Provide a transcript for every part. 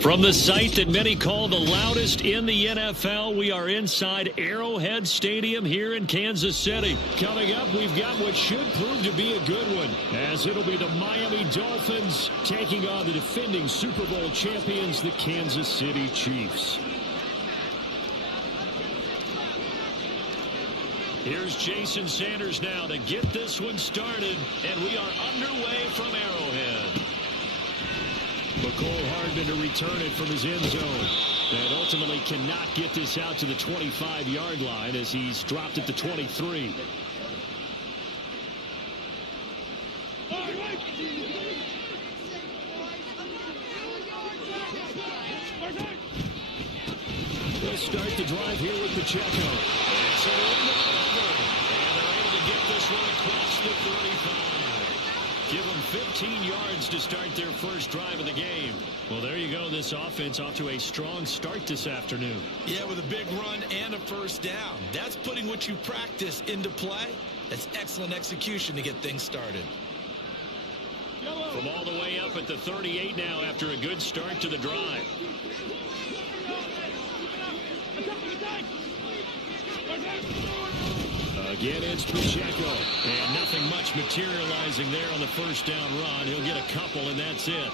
From the site that many call the loudest in the NFL, we are inside Arrowhead Stadium here in Kansas City. Coming up, we've got what should prove to be a good one, as it'll be the Miami Dolphins taking on the defending Super Bowl champions, the Kansas City Chiefs. Here's Jason Sanders now to get this one started, and we are underway from Arrowhead. McCole Hardman to return it from his end zone. And ultimately cannot get this out to the 25-yard line as he's dropped it to 23. They'll start the drive here with Pacheco. It's a and they're able to get this one across the 35. Give them 15 yards to start their first drive of the game. Well, there you go. This offense off to a strong start this afternoon. Yeah, with a big run and a first down. That's putting what you practice into play. That's excellent execution to get things started. From all the way up at the 38 now after a good start to the drive. Again, it's Pacheco. And nothing much materializing there on the first down run. He'll get a couple, and that's it.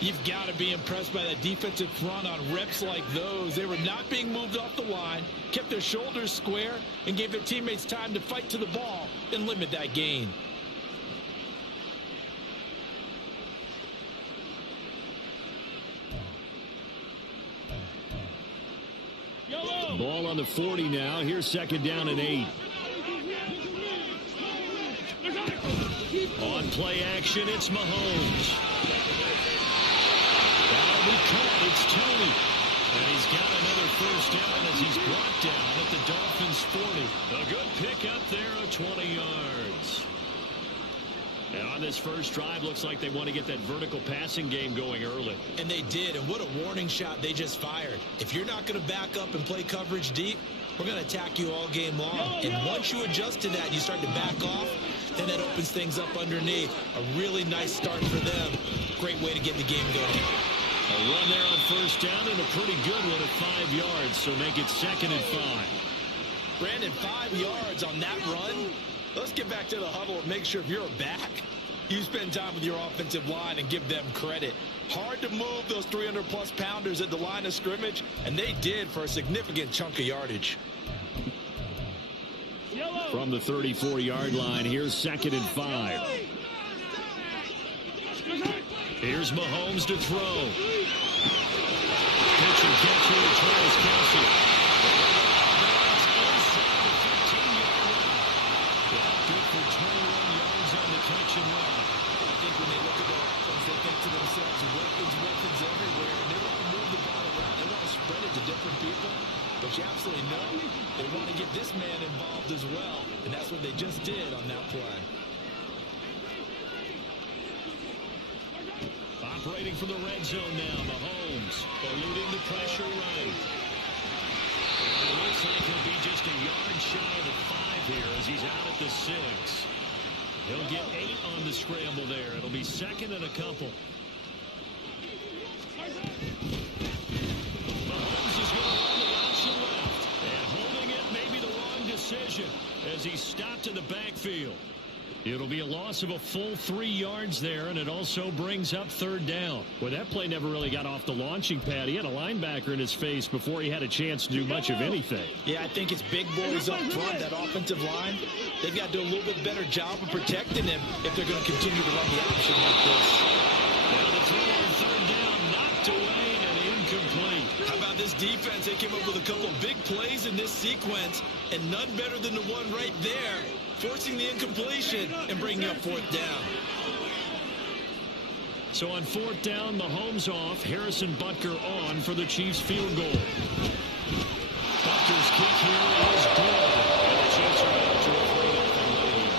You've got to be impressed by that defensive front on reps like those. They were not being moved off the line, kept their shoulders square, and gave their teammates time to fight to the ball and limit that gain. Ball on the 40 now. Here's second down and 8. On play action, it's Mahomes. That'll be caught. It's Tony. And he's got another first down as he's brought down at the Dolphins' 40. A good pickup there of 20 yards. And on this first drive, looks like they want to get that vertical passing game going early. And they did, and what a warning shot they just fired. If you're not going to back up and play coverage deep, we're going to attack you all game long. And once you adjust to that and you start to back off, then that opens things up underneath. A really nice start for them. Great way to get the game going. A run there on first down and a pretty good one at 5 yards, so make it second and 5. Brandon, 5 yards on that run. Let's get back to the huddle and make sure if you're back, you spend time with your offensive line and give them credit. Hard to move those 300-plus pounders at the line of scrimmage, and they did for a significant chunk of yardage. From the 34-yard line, here's second and 5. Here's Mahomes to throw. Pitch and catch here to Travis Kelce. But you absolutely know they want to get this man involved as well. And that's what they just did on that play. Operating from the red zone now, Mahomes eluding the pressure running. It looks like he'll be just a yard shy of the 5 here as he's out at the 6. He'll get 8 on the scramble there. It'll be second and a couple. As he stopped in the backfield. It'll be a loss of a full 3 yards there, and it also brings up third down. Well, that play never really got off the launching pad. He had a linebacker in his face before he had a chance to do much of anything. Yeah, I think it's big boys up front, that offensive line. They've got to do a little bit better job of protecting him if they're going to continue to run the option like this. Now the throw on third down, knocked away and incomplete. How about this defense? They came up with a couple of big plays in this sequence, and none better than the one right there, forcing the incompletion and bringing up fourth down. So on fourth down, Mahomes off, Harrison Butker on for the Chiefs field goal. Butker's kick here is good. And the Chiefs are out to a 3-0 lead.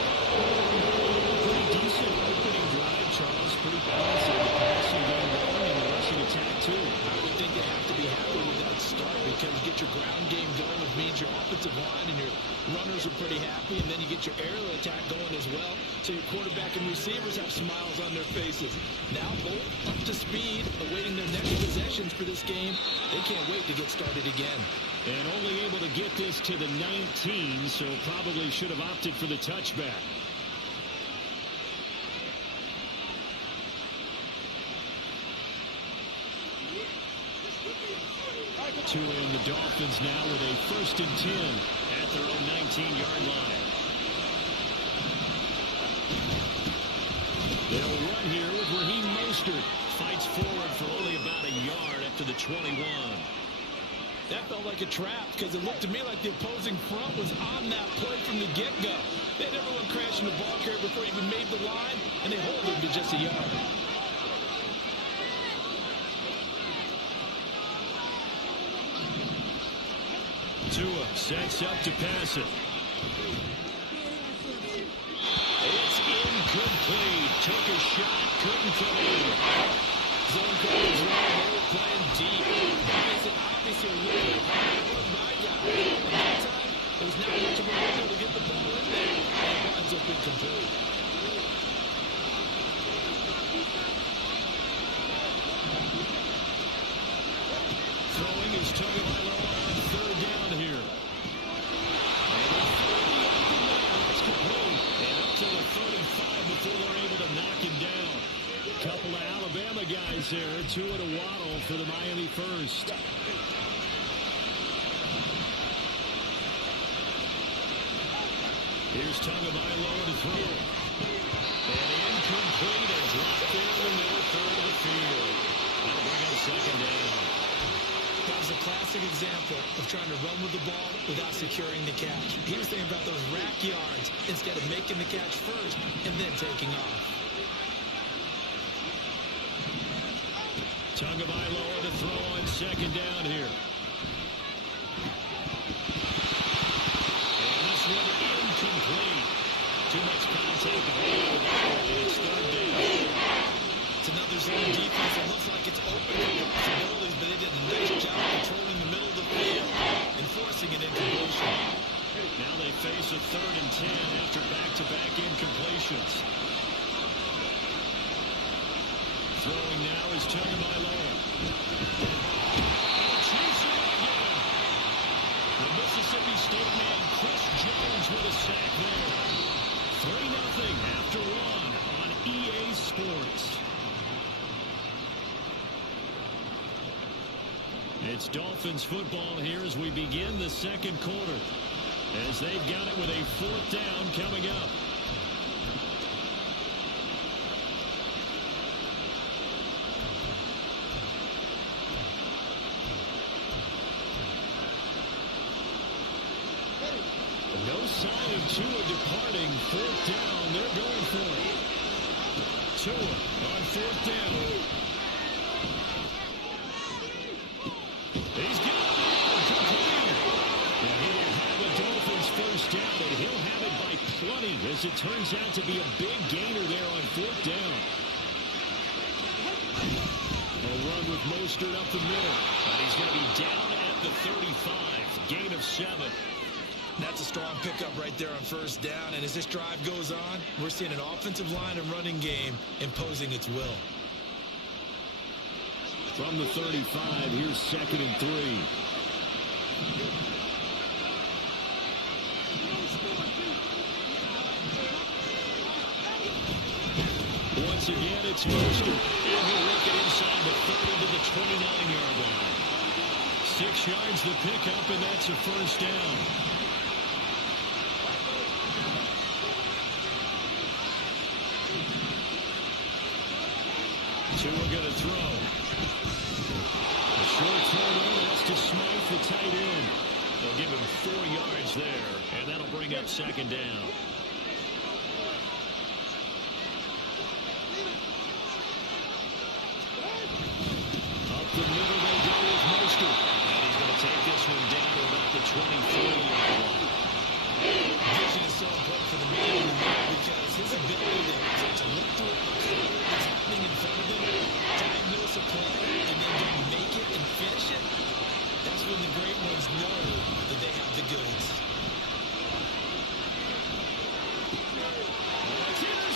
Pretty decent opening drive, Charles. Pretty balanced. The passing game going and the rushing attack too. I would think they have to be happy with that start because you get your ground game going, which means your offensive line and your runners are pretty happy, and then you get your aerial attack going as well. So so your quarterback and receivers have smiles on their faces. Now both up to speed, awaiting their next possessions for this game. They can't wait to get started again. And only able to get this to the 19, so probably should have opted for the touchback. Two in, the Dolphins now with a 1st and 10 at their own 19-yard line. They'll run here with Raheem Mostert. Fights forward for only about a yard up to the 21. That felt like a trap because it looked to me like the opposing front was on that play from the get-go. They had everyone crashing the ball carrier before he even made the line, and they hold him to just a yard. Tua sets up to pass it. It's incomplete. Took a shot, couldn't come in. Zone coverage wrong, playing deep. That makes it obviously a little run by guy. And that time, it was not much of a window to get the ball in there. And it winds up incomplete. Throwing is Tagovailoa on 3rd down here. That's complete. And up to the 35 before they're able to knock him down. Couple of Alabama guys there. Tua to Waddle for the Miami first. Here's Tagovailoa to throw. And incomplete. A drop there in the middle third of the field. That'll bring up 2nd down. That was a classic example of trying to run with the ball without securing the catch. He was thinking about those rack yards instead of making the catch first and then taking off. Tagovailoa to throw on 2nd down here. And this one incomplete. Too much contact. It's 3rd down. It's another zone defense that looks like it's open for possibilities, but they did a nice job controlling the middle of the field and forcing an incompletion. Now they face a 3rd and 10 after back-to-back incompletions. Throwing now is Tagovailoa. Chase it again. The Mississippi State man, Chris Jones, with a sack there. 3-0 after 1 on EA Sports. It's Dolphins football here as we begin the 2nd quarter. As they've got it with a 4th down coming up. No sign of Tua departing. 4th down. They're going for it. Tua on 4th down. He's got it. Complete. And he'll have the Dolphins 1st down, and he'll have it by plenty as it turns out to be a big gainer there on 4th down. A run with Mostert up the middle. But he's going to be down at the 35. Gain of 7. That's a strong pickup right there on 1st down. And as this drive goes on, we're seeing an offensive line and running game imposing its will. From the 35, here's 2nd and 3. Once again, it's Mostert. And he'll work it inside the 30 to the 29-yard line. 6 yards the pickup, and that's a 1st down. Tua going to throw. A short throw there. That's to Smythe, the tight end. They'll give him 4 yards there, and that'll bring up 2nd down. Up the middle they go with Mostert. And he's going to take this one down to about the 23-yard line. Vision is so important for the man in the middle because his ability to look through what's happening in front of him, diagnose a play, and then go make it and finish it, that's when the great ones know that they have the goods. It's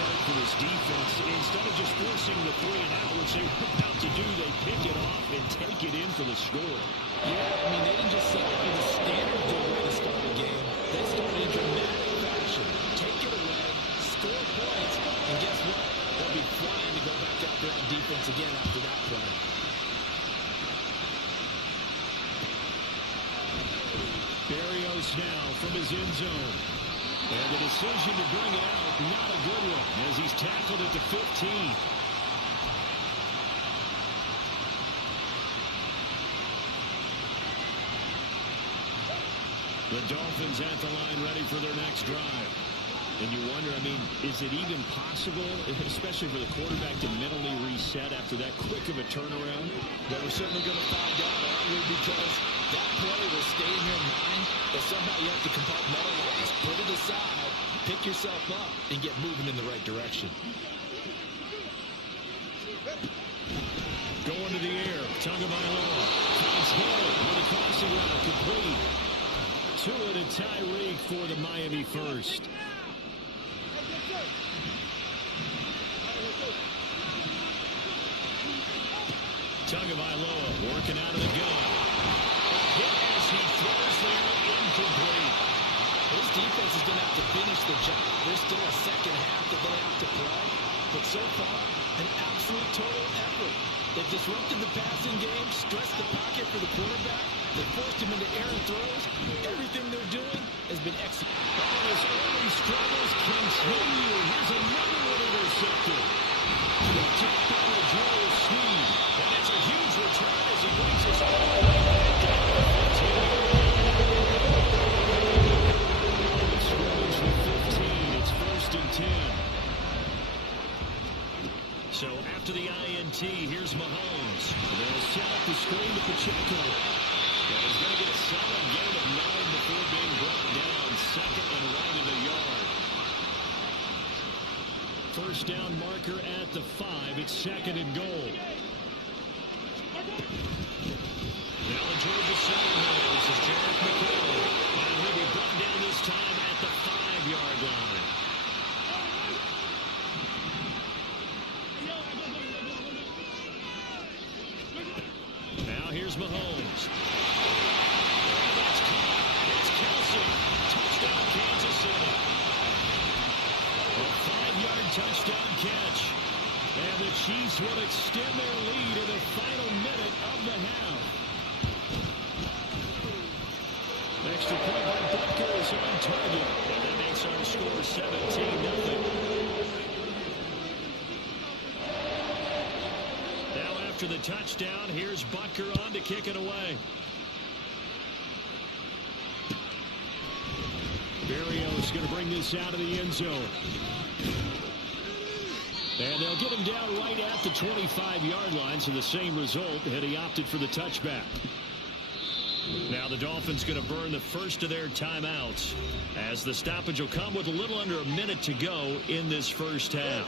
start for this defense. Instead of just forcing the 3-and-out, which they were about to do, they pick it off and take it in for the score. Yeah, I mean, they didn't just settle for the standard good way to start the game. They started in dramatic fashion. Take it away, score points, and guess what? They'll be flying to go back out there on defense again after that play. Berrios now from his end zone. And the decision to bring it out, not a good one, as he's tackled at the 15. The Dolphins at the line ready for their next drive. And you wonder, I mean, is it even possible, especially for the quarterback, to mentally reset after that quick of a turnaround? Well, we're certainly going to find out, aren't we? Because that play will stay in your mind, but somehow you have to compartmentalize, put it aside, pick yourself up, and get moving in the right direction. Going to the air, Tagovailoa finds Hill with a crossing route complete. To it, a Tyreek for the Miami first. Tagovailoa working out of the gun. Hit as he throws there, incomplete. This defense is going to have to finish the job. There's still a second half that they have to play. But so far, an absolute total effort. They've disrupted the passing game, stressed the pocket for the quarterback. They forced him into errant throws. Everything they're doing has been executed. And his early struggles continue. Here's another one intercepted. Attack by the Julius Sneed. And it's a huge return as he brings us all the way back down to 15. Scrimmage with 15. It's 1st and 10. So after the INT, here's Mahomes. They'll set up the screen to Pacheco. And he's going to get a solid gain of 9 before being brought down. Second and right of the yard. First down marker at the 5. It's 2nd and goal. Now the Georgia Sentinels. This is Jarrett McClellan. And he'll be brought down this time at the 5-yard line. Now here's Mahomes. That's caught. It's Kelsey. Touchdown, Kansas City. A 5-yard touchdown catch. And the Chiefs will extend their lead in the final minute of the half. Extra point by Butker is on target. And that makes our score 17-0. Now after the touchdown, here's Butker on to kick it away. Berrios going to bring this out of the end zone. And they'll get him down right at the 25-yard line, so the same result had he opted for the touchback. Now the Dolphins going to burn the first of their timeouts as the stoppage will come with a little under a minute to go in this first half.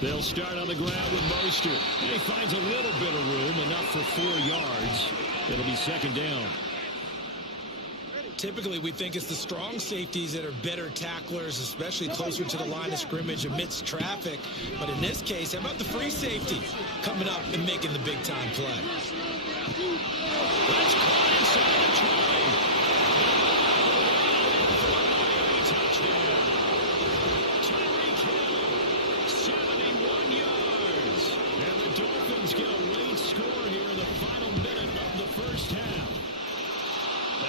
They'll start on the ground with Mostert. And he finds a little bit of room, enough for 4 yards. It'll be 2nd down. Typically, we think it's the strong safeties that are better tacklers, especially closer to the line of scrimmage amidst traffic. But in this case, how about the free safety coming up and making the big-time play? That's caught inside the 20. Touchdown. Tyreek Hill, 71 yards. And the Dolphins get a late score here in the final minute of the first half.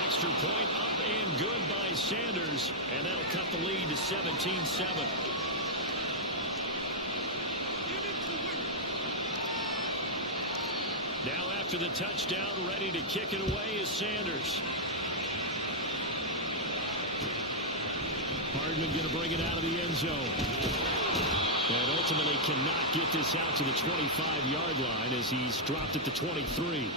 Extra point up and good by Sanders, and that'll cut the lead to 17-7. Now after the touchdown, ready to kick it away is Sanders. Hardman going to bring it out of the end zone. And ultimately cannot get this out to the 25-yard line as he's dropped at the 23.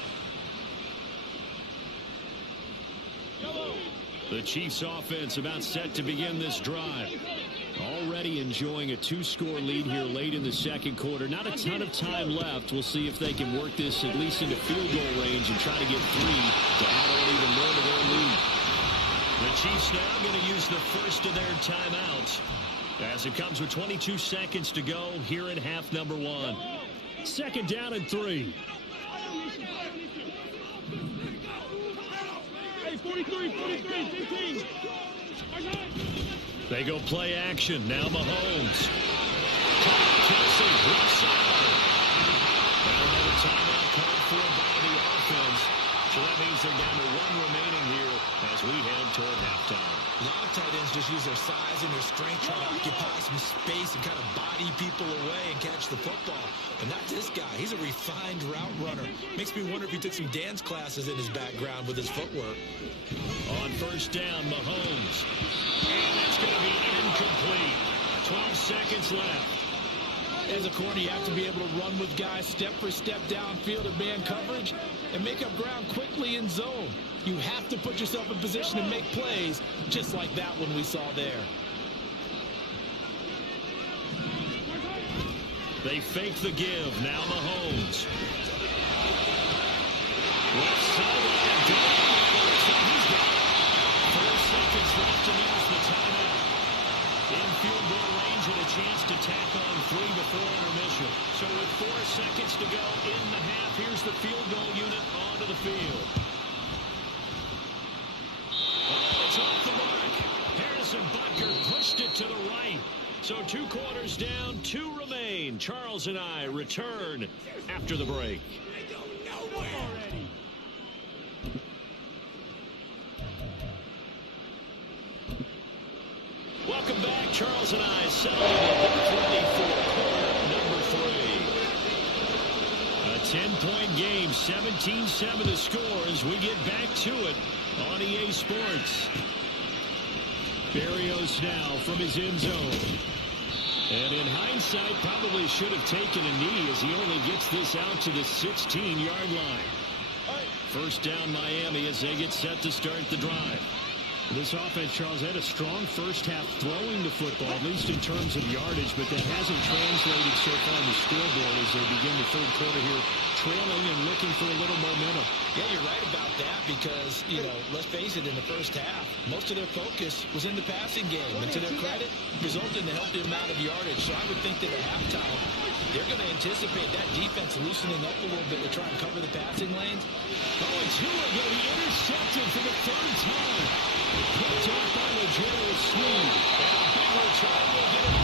The Chiefs offense about set to begin this drive. Already enjoying a 2-score lead here late in the second quarter. Not a ton of time left. We'll see if they can work this at least into field goal range and try to get 3 to add on even more to their lead. The Chiefs now going to use the first of their timeouts as it comes with 22 seconds to go here in half number 1. Second down and 3. Hey, 43, 15. They go play action. Now Mahomes. Kelsey, left side. Another timeout called for by the offense. So that means they're down to 1 remaining here as we head toward halftime. A lot of tight ends just use their size and their strength, trying to occupy some space and kind of body people away and catch the football. But not this guy. He's a refined route runner. Makes me wonder if he took some dance classes in his background with his footwork. On first down, Mahomes. And that's going to be incomplete. 12 seconds left. As a corner, you have to be able to run with guys step for step downfield in man coverage and make up ground quickly in zone. You have to put yourself in position to make plays, just like that one we saw there. They fake the give. Now Mahomes. Left side. 4 seconds left to use the timeout. In field goal range with a chance to tack on 3 before intermission. So with 4 seconds to go in the half, here's the field goal unit onto the field. Oh, it's off the mark. Harrison Butker pushed it to the right. So 2 quarters down, 2 remain. Charles and I return after the break. Welcome back. Charles and I settled ready for quarter number 3. A 10-point game, 17-7 the score as we get back to it on EA Sports. Berrios now from his end zone. And in hindsight, probably should have taken a knee as he only gets this out to the 16-yard line. First down Miami as they get set to start the drive. This offense, Charles, had a strong first half throwing the football, at least in terms of yardage, but that hasn't translated so far on the scoreboard as they begin the third quarter here, trailing and looking for a little momentum. Yeah, you're right about that because, let's face it, in the first half, most of their focus was in the passing game. And to their credit, resulted in a healthy amount of yardage. So I would think that at halftime, they're going to anticipate that defense loosening up a little bit to try and cover the passing lanes. Oh, and Tua will be intercepted for the 3rd time. Picked up by Legero Sneed. And a big return will get it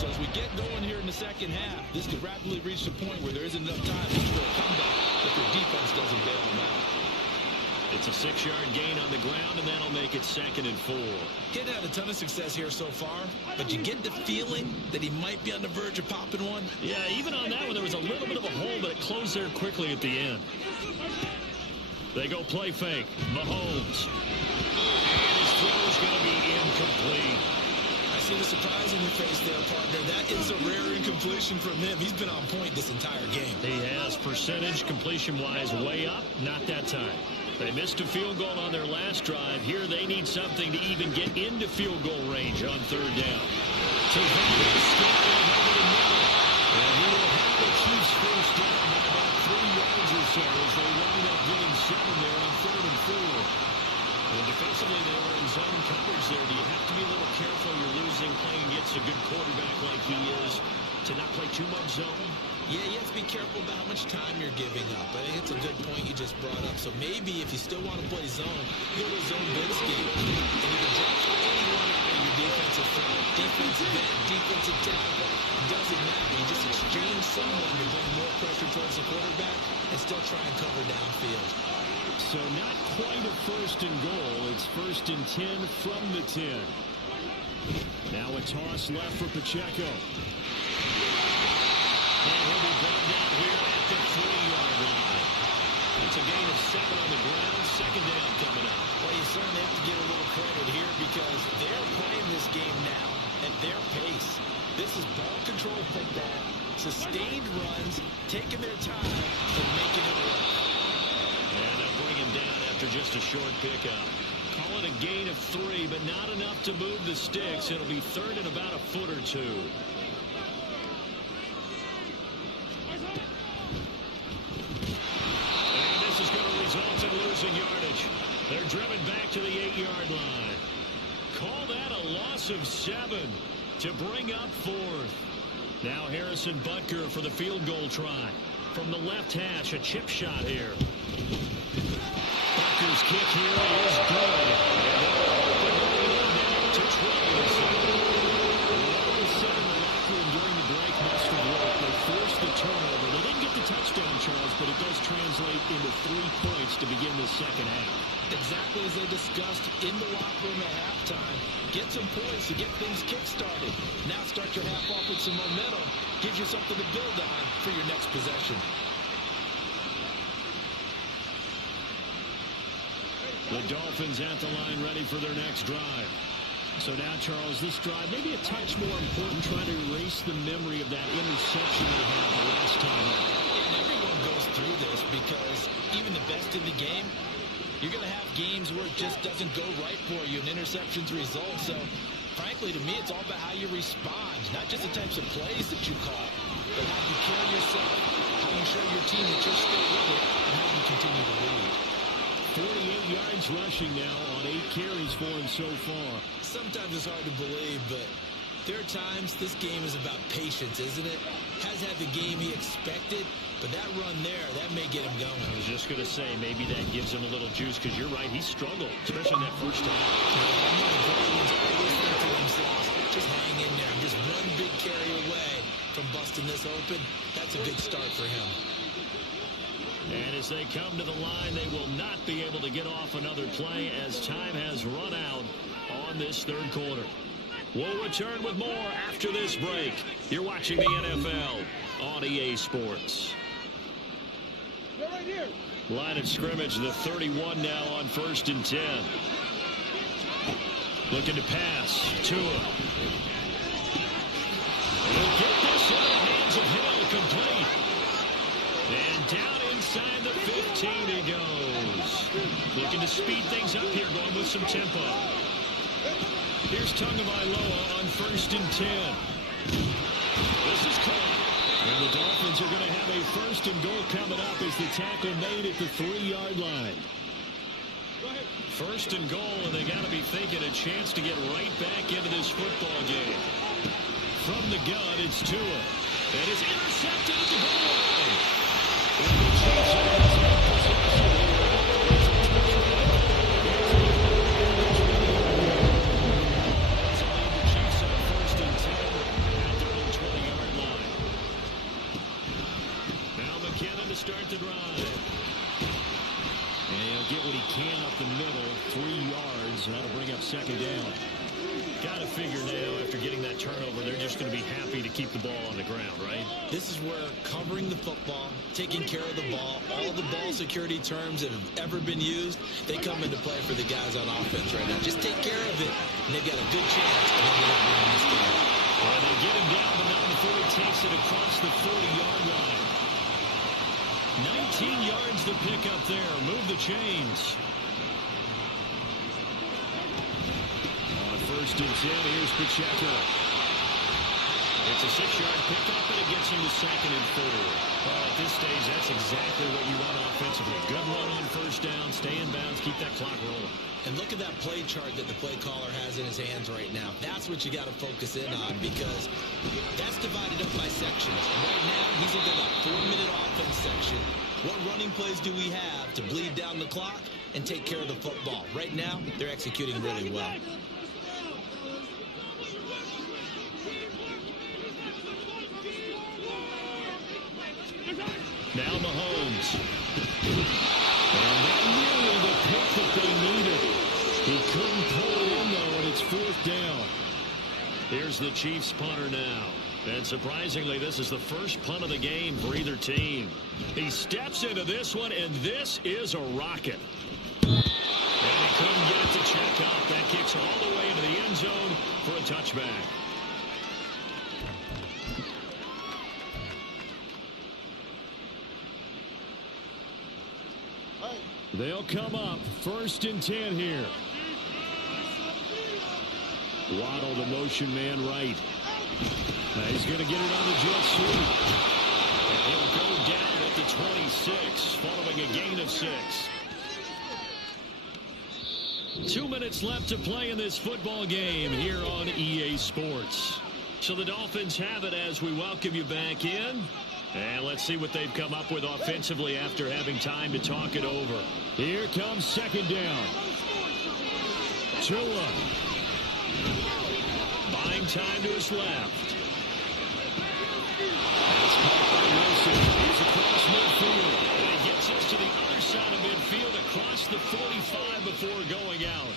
So as we get going here in the second half, this could rapidly reach the point where there isn't enough time for a comeback if their defense doesn't bail them out. It's a 6-yard gain on the ground, and that'll make it 2nd and 4. Getting had a ton of success here so far, but you get the feeling that he might be on the verge of popping one. Yeah, even on that one, there was a little bit of a hole, but it closed there quickly at the end. They go play fake. Mahomes. And his throw is going to be incomplete. I see the surprise in your face there, partner. That is a rare incompletion from him. He's been on point this entire game. He has percentage completion-wise way up. Not that time. They missed a field goal on their last drive. Here they need something to even get into field goal range on 3rd down. Tavares scattered over the middle. And he will have the Chiefs first down by about 3 yards or so as they wind up getting 7 there on 3rd and 4. Well, defensively, they were in zone coverage there. Do you have to be a little careful? You're losing, playing against a good quarterback like he is, to not play too much zone? Yeah, you have to be careful about how much time you're giving up. I think it's a good point you just brought up. So maybe if you still want to play zone, go to zone blitz scheme. And you can drop anyone out of your defensive front. Defensive end, defensive tackle. It doesn't matter. You just exchange someone to bring more pressure towards the quarterback and still try and cover downfield. So not quite a 1st and goal. It's 1st and 10 from the 10. Now a toss left for Pacheco. And he'll be brought down here at the 3-yard line. It's a gain of 7 on the ground. 2nd down coming up. Well, you certainly have to give a little credit here because they're playing this game now at their pace. taking their time and making it work. And they'll bring him down after just a short pickup. Call it a gain of 3, but not enough to move the sticks. It'll be third and about a foot or two. And this is going to result in losing yardage. They're driven back to the 8-yard line. Call that a loss of 7 to bring up fourth. Now Harrison Butker for the field goal try. From the left hash, a chip shot here. Butker's kick here is good. To try this. All of a sudden, the locker room during the break must have worked. They forced the turnover. They didn't get the touchdown, Charles, but it does translate into 3 points to begin the second half. Exactly as they discussed in the locker room at halftime. Get some points to get things kick-started. Now start your half off with some momentum. Gives you something to build on for your next possession. The Dolphins at the line ready for their next drive. So now, Charles, this drive maybe a touch more important, trying to erase the memory of that interception they had the last time. Everyone goes through this because even the best in the game, you're going to have games where it just doesn't go right for you, and interceptions result. So, frankly, to me, it's all about how you respond, not just the types of plays that you call, but how you carry yourself, how you show your team that you're still with it, and how you continue to lead. 48 yards rushing now on 8 carries for him so far. Sometimes it's hard to believe, but there are times this game is about patience, isn't it? Has had the game he expected, but that run there, that may get him going. I was just going to say, maybe that gives him a little juice, because you're right, he struggled, especially on that first time. Just hang in there. Just one big carry away from busting this open. That's a big start for him. And as they come to the line, they will not be able to get off another play as time has run out on this third quarter. We'll return with more after this break. You're watching the NFL on EA Sports. Right here. Line of scrimmage, the 31 now on 1st and 10. Looking to pass. Tua. He'll get this into the hands of Hill, complete. And down inside the 15 he goes. Looking to speed things up here, going with some tempo. Here's Tagovailoa on 1st and 10. This is caught. And the Dolphins are going to have a 1st and goal coming up as the tackle made at the 3-yard line. 1st and goal, and they got to be thinking a chance to get right back into this football game. From the gun, it's Tua. And it's intercepted at the goal line. And the Chiefs are going to take possession. Start the drive. And he'll get what he can up the middle, 3 yards, and that'll bring up 2nd down. Got to figure now, after getting that turnover, they're just going to be happy to keep the ball on the ground, right? This is where covering the football, taking care of the ball, all the ball security terms that have ever been used, they come into play for the guys on offense right now. Just take care of it, and they've got a good chance of winning this game. And they get him down, but now before he takes it across the 40-yard line. 19 yards to pick up there. Move the chains. On 1st and 10, here's Pacheco. It's a 6-yard pickup, and it gets him to 2nd and 4. Well, at this stage, that's exactly what you want offensively. Good run on 1st down, stay in bounds, keep that clock rolling. And look at that play chart that the play caller has in his hands right now. That's what you got to focus in on, because that's divided up by sections. Right now, he's in that 4-minute offense section. What running plays do we have to bleed down the clock and take care of the football? Right now, they're executing really well. Now Mahomes. And that nearly the pick that they needed. He couldn't pull it in, though, and it's 4th down. Here's the Chiefs punter now. And surprisingly, this is the first punt of the game for either team. He steps into this one, and this is a rocket. And he couldn't get it to check out. That kicks all the way into the end zone for a touchback. They'll come up 1st and 10 here. Waddle, the motion man right. He's going to get it on the jet sweep. And he'll go down at the 26, following a gain of 6. 2 minutes left to play in this football game here on EA Sports. So the Dolphins have it as we welcome you back in. And let's see what they've come up with offensively after having time to talk it over. Here comes 2nd down. Tua. Buying time to his left. That's caught by Wilson. He's across midfield. And he gets us to the other side of midfield across the 45 before going out.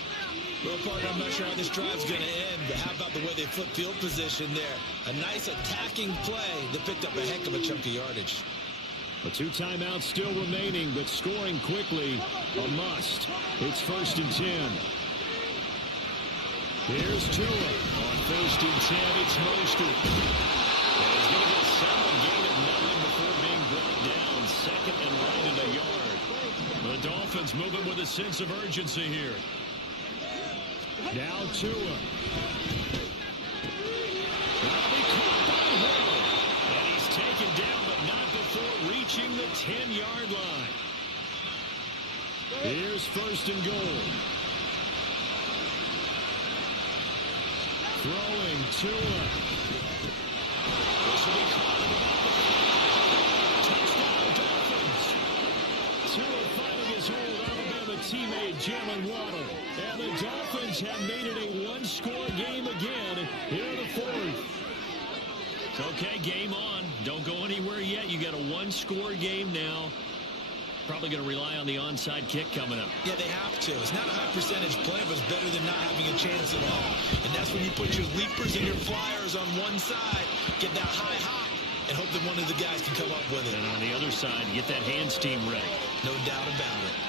Well, partner, I'm not sure how this drive's going to end, but how about the way they flip field position there? A nice attacking play that picked up a heck of a chunk of yardage. A 2 timeouts still remaining, but scoring quickly, a must. It's 1st and 10. Here's Tua. On 1st and 10, it's Mostert. He's going to get a solid gain of 9 before being brought down. 2nd and right in a yard. The Dolphins moving with a sense of urgency here. Now Tua. That'll be caught by Hill. And he's taken down, but not before reaching the 10-yard line. Here's 1st and goal. Throwing Tua. This will be caught at the ball. Touchdown Dolphins. Tua fighting his old Alabama teammate Jalen Waddle. And the Dolphins have made it a 1-score game again here in the 4th. Okay, game on. Don't go anywhere yet. You got a 1-score game now. Probably going to rely on the onside kick coming up. Yeah, they have to. It's not a high percentage play, but it's better than not having a chance at all. And that's when you put your leapers and your flyers on one side, get that high hop, and hope that one of the guys can come up with it. And on the other side, get that hands team ready. No doubt about it.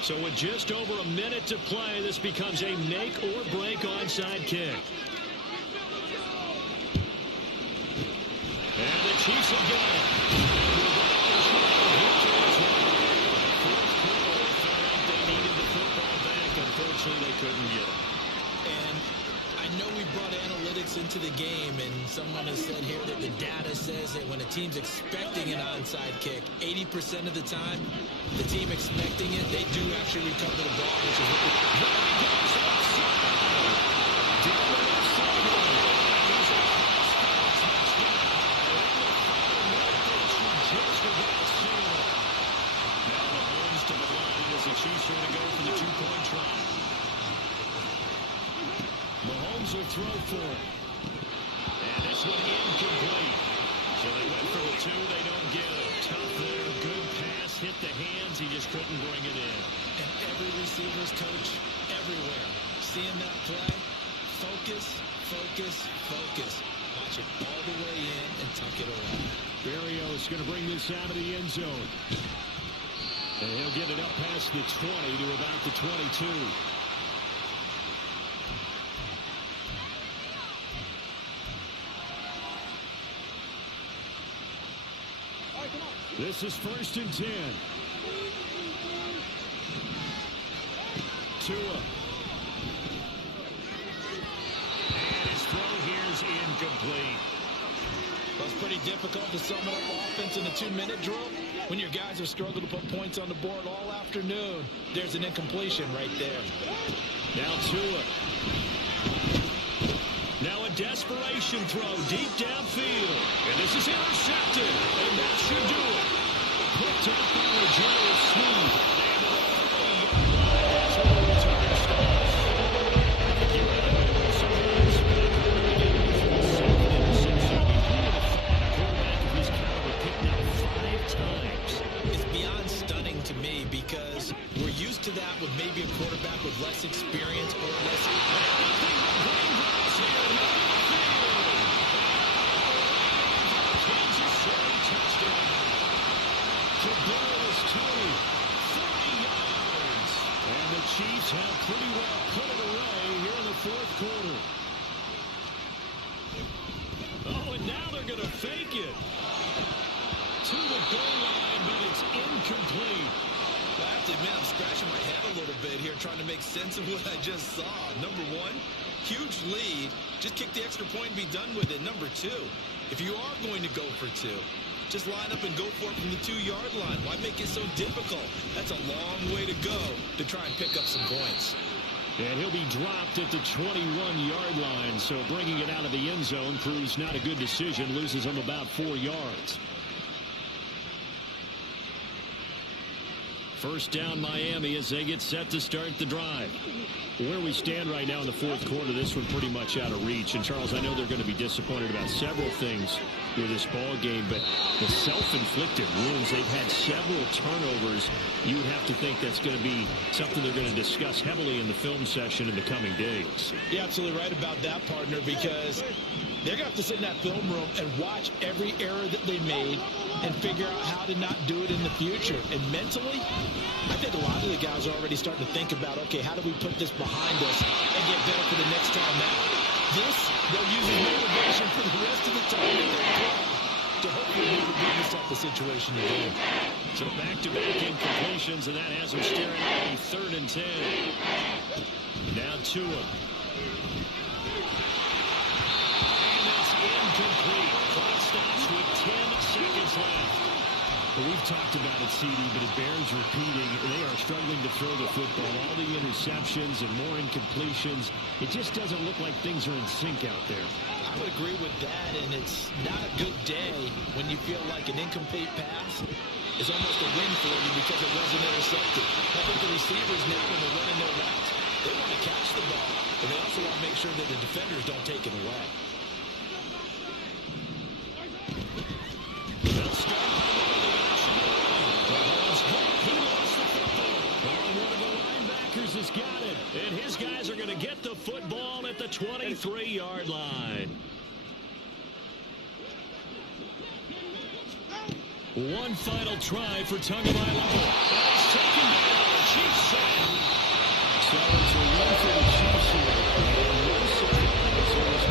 So with just over a minute to play, this becomes a make or break onside kick. And the Chiefs have got it. They needed the football back. Unfortunately, they couldn't get it. And I know we brought analytics into the game, and someone has said here that the data says that when a team's expecting an onside kick, 80% of the time, the team expecting it, they do actually recover the ball, which is what the Chiefs are going to go for the 2-point try. Mahomes will throw for it. And this one incomplete. So they went for the 2. They don't get it. Tough there. Good pass. Hit the hands. He just couldn't bring it in. And every receiver's coach everywhere. Seeing that play, focus, focus, focus. Watch it all the way in and tuck it away. Berrios going to bring this out of the end zone. And he'll get it up past the 20 to about the 22. This is 1st and 10. Tua. And his throw here's incomplete. Well, it's pretty difficult to sum up offense in a 2-minute drill when your guys have struggled to put points on the board all afternoon. There's an incompletion right there. Now Tua. Now a desperation throw deep downfield. And this is intercepted. And that should do it. Picked up by Legere Sneed. That's where the return starts. You had a bit of a surprise back early in the 7 interception. Quarterback of his caliber picked up 5 times. It's beyond stunning to me because we're used to that with maybe a quarterback with less experience or less. Kansas City touchdown. Kadarius Toney, 40 yards. And the Chiefs have pretty well put it away here in the 4th quarter. Oh, and now they're going to fake it. here trying to make sense of what I just saw. Number one, huge lead. Just kick the extra point and be done with it. Number two, if you are going to go for two, just line up and go for it from the 2-yard line. Why make it so difficult? That's a long way to go to try and pick up some points. And he'll be dropped at the 21-yard line. So bringing it out of the end zone proves not a good decision. Loses him about 4 yards. First down Miami as they get set to start the drive. Where we stand right now in the fourth quarter, this one pretty much out of reach. And, Charles, I know they're going to be disappointed about several things with this ball game, but the self-inflicted wounds, they've had several turnovers. You would have to think that's going to be something they're going to discuss heavily in the film session in the coming days. You're absolutely right about that, partner, because they're going to have to sit in that film room and watch every error that they made and figure out how to not do it in the future. And mentally, I think a lot of the guys are already starting to think about, okay, how do we put this behind us and get better for the next time out? This, they'll use as motivation for the rest of the time that they play to hopefully never be in this type of situation again. So back-to-back incompletions, and that has them staring at a 3rd and 10. Now to him. And it's incomplete. Clock stops with 10 seconds left. Well, we've talked about it, CD, but it bears repeating. They are struggling to throw the football. All the interceptions and more incompletions. It just doesn't look like things are in sync out there. I would agree with that, and it's not a good day when you feel like an incomplete pass is almost a win for you because it wasn't intercepted. I think the receivers now, when they're running their routes, they want to catch the ball, but they also want to make sure that the defenders don't take it away. They'll start by he lost the football. One of the linebackers has got it, and his guys are going to get the football at the 23-yard line. One final try for Tagovailoa. It's taken down. Chiefs sack. So it's a win for the Chiefs here. And no surprise, it was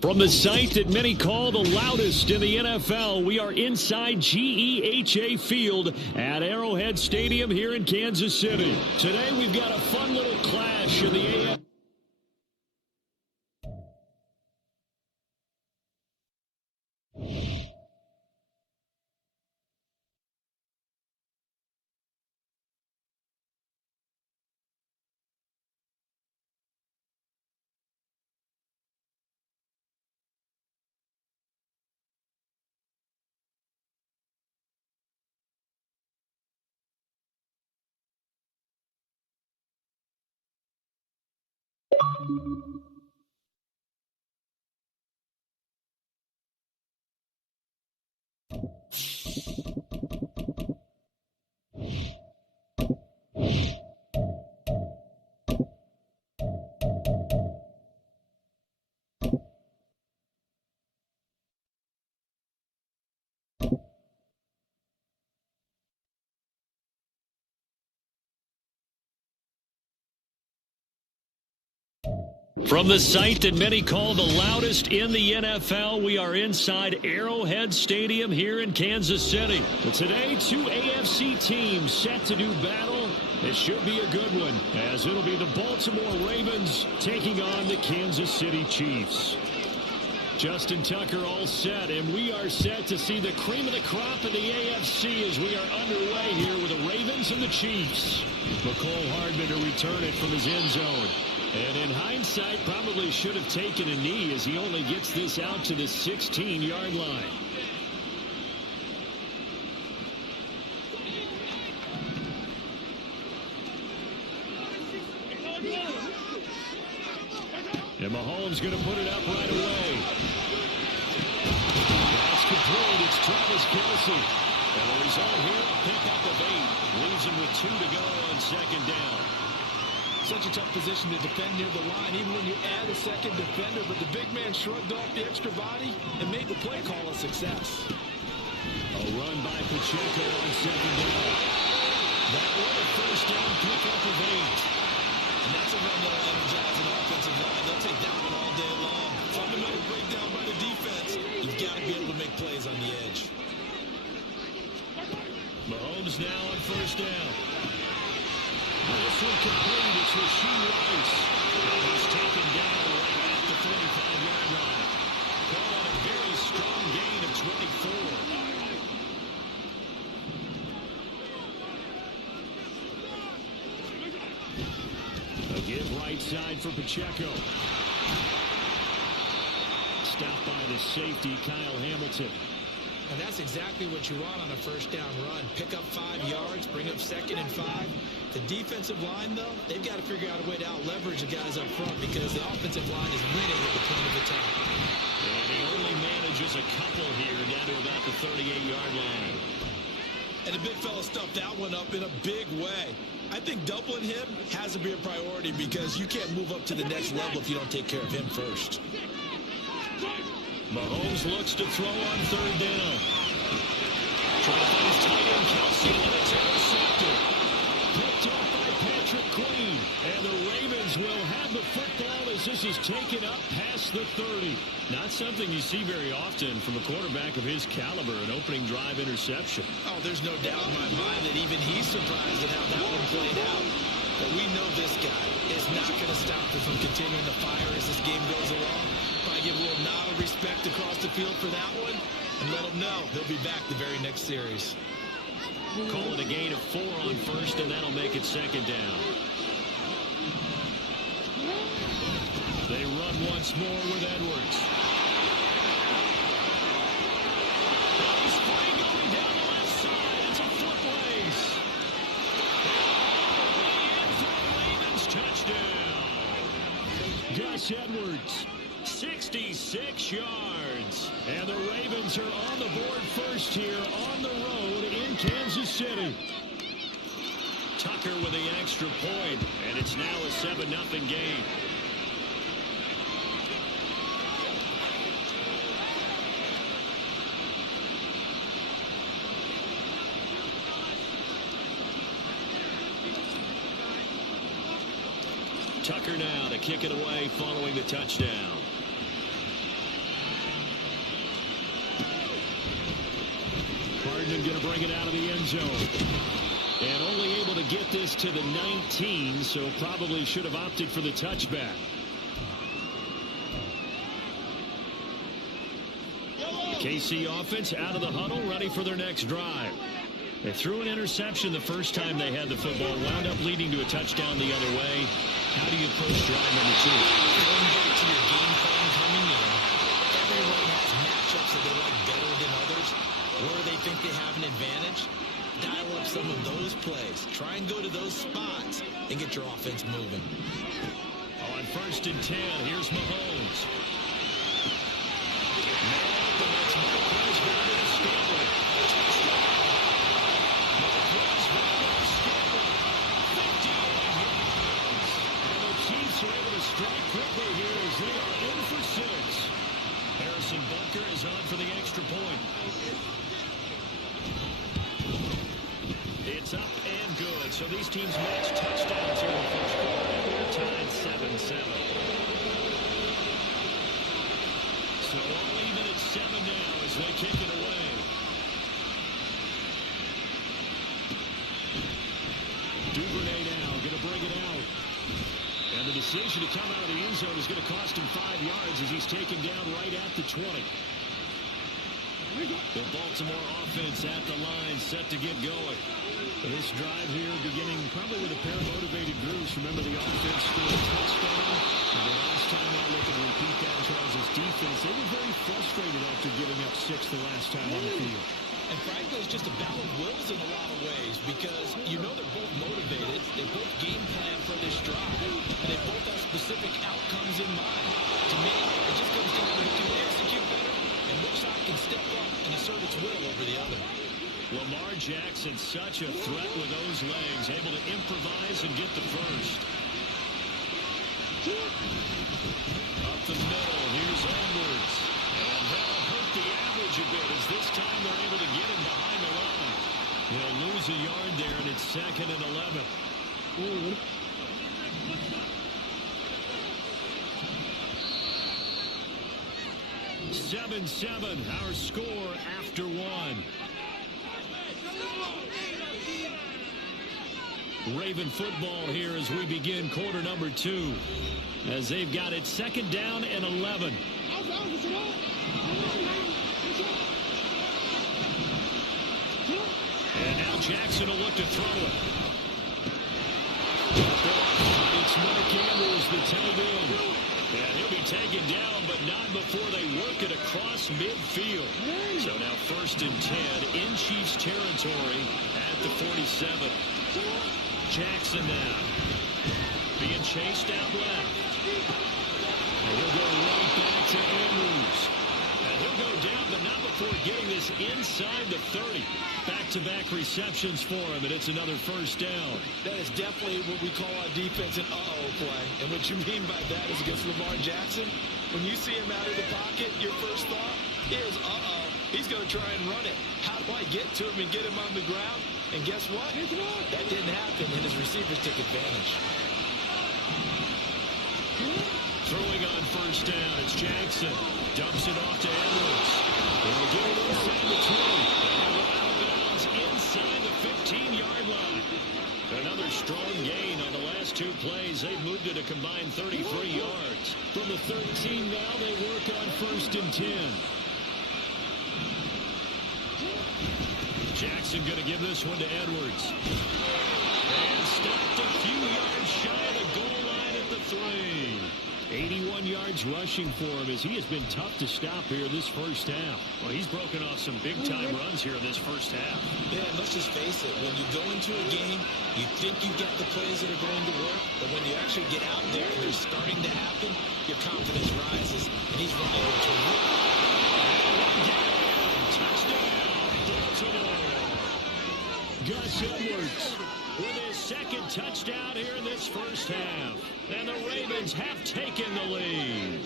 from the site that many call the loudest in the NFL, we are inside GEHA Field at Arrowhead Stadium here in Kansas City. Today we've got a fun little clash in the AFC. From the site that many call the loudest in the NFL, we are inside Arrowhead Stadium here in Kansas City. But today, two AFC teams set to do battle. This should be a good one, as it'll be the Baltimore Ravens taking on the Kansas City Chiefs. Justin Tucker all set, and we are set to see the cream of the crop of the AFC as we are underway here with the Ravens and the Chiefs. McCole Hardman to return it from his end zone. And in hindsight, probably should have taken a knee as he only gets this out to the 16-yard line. And Mahomes going to put it up right away. That's complete. It's Travis Kelce. And the result here, a pickup of 8. Leaves him with 2 to go on second down. Such a tough position to defend near the line, even when you add a second defender. But the big man shrugged off the extra body and made the play call a success. A run by Pacheco on second down. That one a first down pickup of 8. And that's a run that'll energize an offensive line. They'll take that one all day long. Fundamental breakdown by the defense. You've got to be able to make plays on the edge. Mahomes now on first down. This one complete. It's Rasheed Rice. He's taken down right at the 45-yard line. Caught on a very strong gain of 24. A give right side for Pacheco. Stopped by the safety, Kyle Hamilton. And that's exactly what you want on a first down run. Pick up 5 yards, bring up 2nd and 5. The defensive line, though, they've got to figure out a way to out-leverage the guys up front because the offensive line is winning at the point of attack. And he only manages a couple here down to about the 38-yard line. And the big fella stuffed that one up in a big way. I think doubling him has to be a priority because you can't move up to the next level if you don't take care of him first. Mahomes looks to throw on third down. Trying to find his tight end, Kelce, and it's intercepted. Picked off by Patrick Queen. And the Ravens will have the football as this is taken up past the 30. Not something you see very often from a quarterback of his caliber, an opening drive interception. Oh, there's no doubt in my mind that even he's surprised at how that one played out. But we know this guy is not going to stop him from continuing to fire as this game goes along. Probably give a little nod of respect across the field for that one and let him know he'll be back the very next series. Call it a gain of 4 on first, and that'll make it second down. They run once more with Edwards. He's going down the left side. It's a foot race. Touchdown. Gus Edwards, 66 yards. And the Ravens are on the board first here on the road in Kansas City. Tucker with the extra point, and it's now a 7-0 game. Tucker now to kick it away following the touchdown. Hardman going to bring it out of the end zone. And only able to get this to the 19, so probably should have opted for the touchback. The KC offense out of the huddle, ready for their next drive. They threw an interception the first time they had the football, wound up leading to a touchdown the other way. How do you approach drive number 2? Going back to your game plan coming in, everyone has matchups that they like better than others, where they think they have an advantage. Dial up some of those plays. Try and go to those spots and get your offense moving. On 1st and 10, here's Mahomes. Strike quickly here as they are in for 6. Harrison Butker is on for the extra point. It's up and good. So these teams match touchdowns here in the first quarter. They're tied 7-7. So all even at 7 now as they kick it away. Duvernay now going to bring it out. And the decision to come out of the end zone is going to cost him 5 yards as he's taken down right at the 20. The Baltimore offense at the line, set to get going. This drive here beginning probably with a pair of motivated groups. Remember, the offense scored a touchdown. And the last time I look and repeat that, Charles' defense, they were very frustrated after giving up 6 the last time on the field. And frankly, it's just a battle of wills in a lot of ways because you know they're both motivated. They both game plan for this drive, and they both have specific outcomes in mind. To me, it just comes down to who can execute better and which side can step up and assert its will over the other. Lamar Jackson, such a threat with those legs, able to improvise and get the first. Up the middle, here's Edwards. And that'll hurt the average a bit as this time they're able to get him behind the line. He'll lose a yard there, and it's 2nd and 11. 7-7, our score after 1. Raven football here as we begin quarter number 2. As they've got it 2nd down and 11. And now Jackson will look to throw it. It's Mike Andrews, the tight end. And he'll be taken down, but not before they work it across midfield. So now 1st and 10 in Chiefs territory at the 47. Jackson now being chased out left. And he'll go right back to Andrews. And he'll go down, but not before getting this inside the 30. Back-to-back receptions for him, and it's another 1st down. That is definitely what we call our defense an uh-oh play. And what you mean by that is against Lamar Jackson, when you see him out of the pocket, your first thought is, uh-oh, he's going to try and run it. How do I get to him and get him on the ground? And guess what? That didn't happen, and his receivers took advantage. Throwing on 1st down, it's Jackson. Dumps it off to Edwards. He'll get it inside the 20. Inside the 15-yard line. Another strong gain on the last 2 plays. They've moved it a combined 33 yards. From the 13 now, they work on 1st and 10. Jackson going to give this one to Edwards. And stopped a few yards shy of the goal line at the 3. 81 yards rushing for him as he has been tough to stop here this 1st half. Well, he's broken off some big-time runs here in this 1st half. Yeah, let's just face it. When you go into a game, you think you got the plays that are going to work, but when you actually get out there and they're starting to happen, your confidence rises, and he's running into a touchdown, Baltimore. Gus Edwards with his 2nd touchdown here in this 1st half. And the Ravens have taken the lead.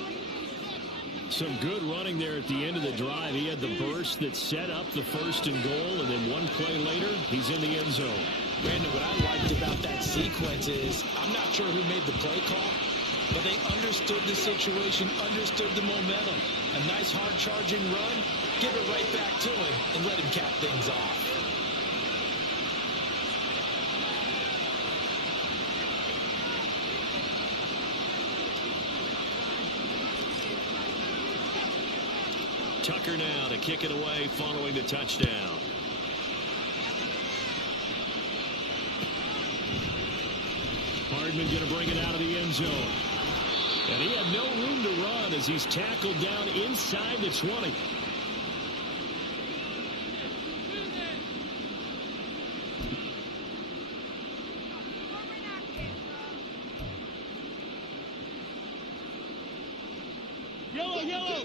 Some good running there at the end of the drive. He had the burst that set up the 1st and goal, and then 1 play later, he's in the end zone. Brandon, what I liked about that sequence is, I'm not sure who made the play call, but they understood the situation, understood the momentum. A nice hard-charging run, give it right back to him, and let him cap things off. Tucker now to kick it away following the touchdown. Hardman going to bring it out of the end zone. And he had no room to run as he's tackled down inside the 20.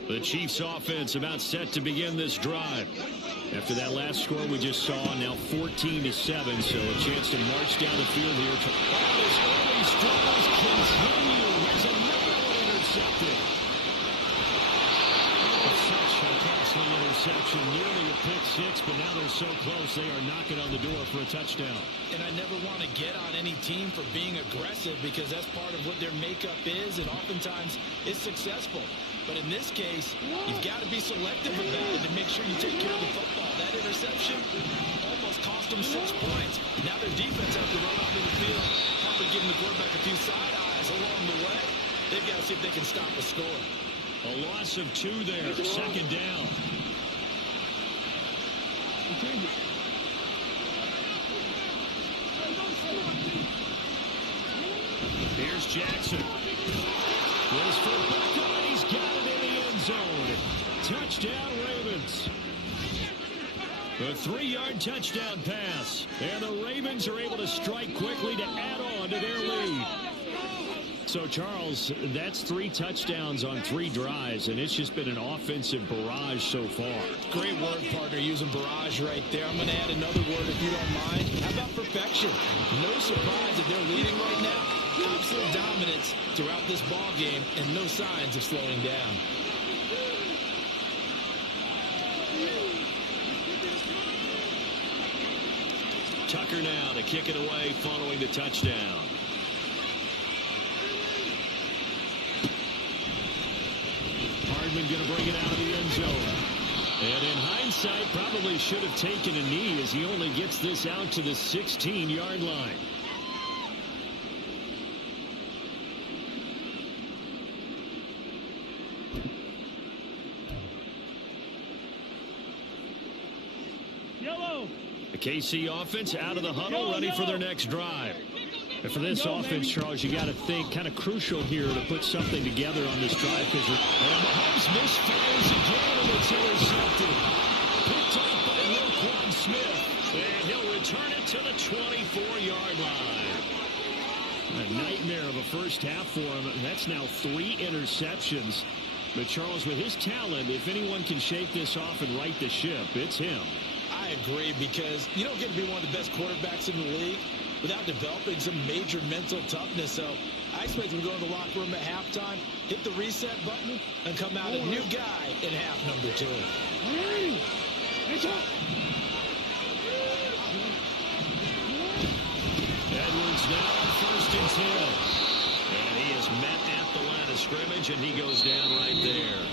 The Chiefs offense about set to begin this drive. After that last score we just saw, now 14-7, so a chance to march down the field here. All his early struggles continue as another one intercepted. Such a costly interception, nearly a pick 6, but now they're so close, they are knocking on the door for a touchdown. And I never want to get on any team for being aggressive because that's part of what their makeup is, and oftentimes it's successful. But in this case, you've got to be selective about it and make sure you take care of the football. That interception almost cost them 6 points. Now their defense has to run out of the field, probably giving the quarterback a few side eyes along the way. They've got to see if they can stop the score. A loss of 2 there, second down. Here's Jackson. Goes for Beckham, and he's got it in the end zone. Touchdown, Ravens. A 3-yard touchdown pass. And the Ravens are able to strike quickly to add on to their lead. So, Charles, that's 3 touchdowns on 3 drives, and it's just been an offensive barrage so far. Great word, partner, using barrage right there. I'm going to add another word if you don't mind. How about perfection? No surprise that they're leading right now. Absolute dominance throughout this ball game, and no signs of slowing down. Tucker now to kick it away following the touchdown. Hardman going to bring it out of the end zone. And in hindsight, probably should have taken a knee as he only gets this out to the 16-yard line. Yellow. The KC offense out of the huddle, ready for their next drive. And for this offense, Charles, you got to think kind of crucial here to put something together on this drive because Mahomes misfires again and it's intercepted. Picked off by Roquan Smith, and he'll return it to the 24-yard line. A nightmare of a first half for him. That's now 3 interceptions. But Charles, with his talent, if anyone can shake this off and right the ship, it's him. I agree, because you don't get to be one of the best quarterbacks in the league without developing some major mental toughness. So I expect him to go to the locker room at halftime, hit the reset button, and come out a new guy in half number 2. Edwards now on 1st and 10. And he is met at the line of scrimmage, and he goes down right there.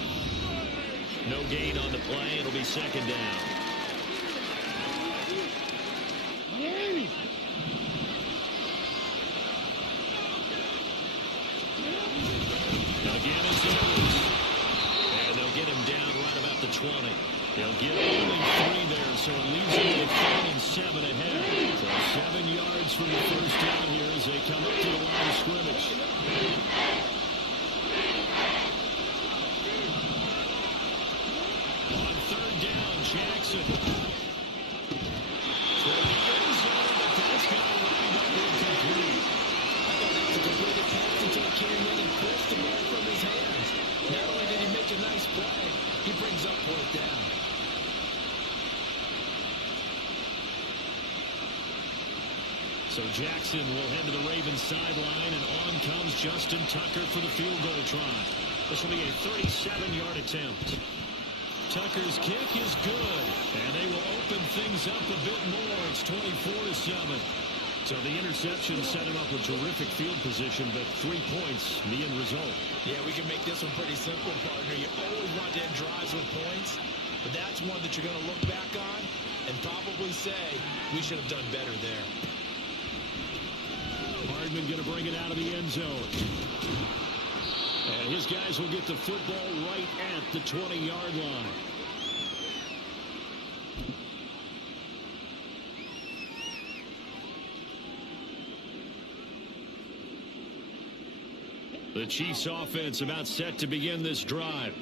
No gain on the play. It'll be 2nd down. Again, it's Edwards. And they'll get him down right about the 20. They'll get only 3 there, so it leaves him with 3rd and 7 ahead. So 7 yards from the first down here as they come up to the line of scrimmage. On 3rd down, Jackson. For the end zone, but that's going to wind up incomplete. I thought that was a completed pass until it came in and pushed the ball from his hands. Not only did he make a nice play, he brings up 4th down. So Jackson will head to the Ravens sideline, and on comes Justin Tucker for the field goal try. This will be a 37-yard attempt. Tucker's kick is good, and they will open things up a bit more. It's 24-7. So the interception set him up with terrific field position, but 3 points, the end result. Yeah, we can make this one pretty simple, partner. You always want to end drives with points, but that's one that you're going to look back on and probably say, we should have done better there. Hardman going to bring it out of the end zone. And his guys will get the football right at the 20-yard line. The Chiefs offense about set to begin this drive.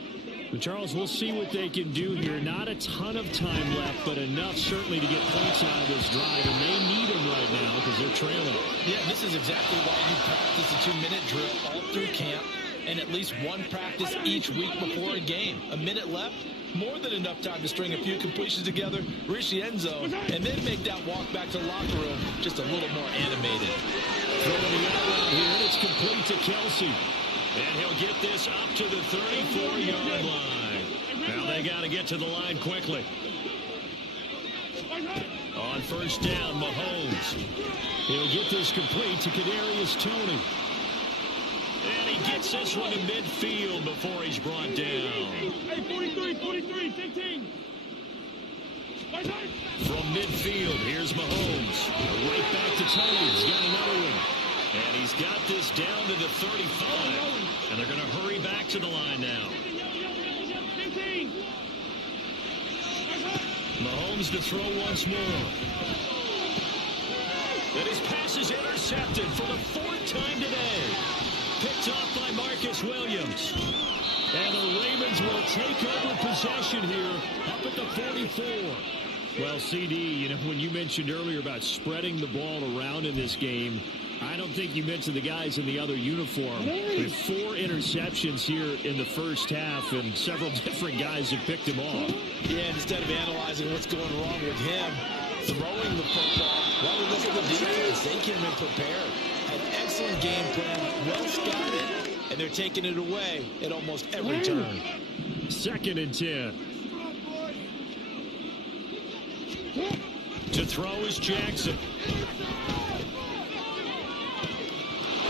But Charles, we'll see what they can do here. Not a ton of time left, but enough certainly to get points out of this drive. And they need them right now because they're trailing. Yeah, this is exactly why you practice a 2-minute drill all through camp and at least one practice each week before a game. A minute left, more than enough time to string a few completions together, reach the end zone, and then make that walk back to the locker room just a little more animated. Throwing the out here, and it's complete to Kelsey. And he'll get this up to the 34-yard line. Now they got to get to the line quickly. On first down, Mahomes. He'll get this complete to Kadarius Toney. And he gets this one in midfield before he's brought down. Hey, 43, 15. From midfield, here's Mahomes. Right back to Toney. He's got another one. And he's got this down to the 35. And they're going to hurry back to the line now. 15. Mahomes to throw once more. And his pass is intercepted for the fourth time today. Picked off by Marcus Williams. And the Ravens will take over possession here up at the 44. Well, CD, you know, when you mentioned earlier about spreading the ball around in this game, I don't think you mentioned the guys in the other uniform. With 4 interceptions here in the first half, and several different guys have picked him off. Yeah, and instead of analyzing what's going wrong with him, throwing the football, well, we look at the defense. They came in prepared. An excellent game plan, well scouted, and they're taking it away at almost every turn. 2nd and 10. To throw is Jackson.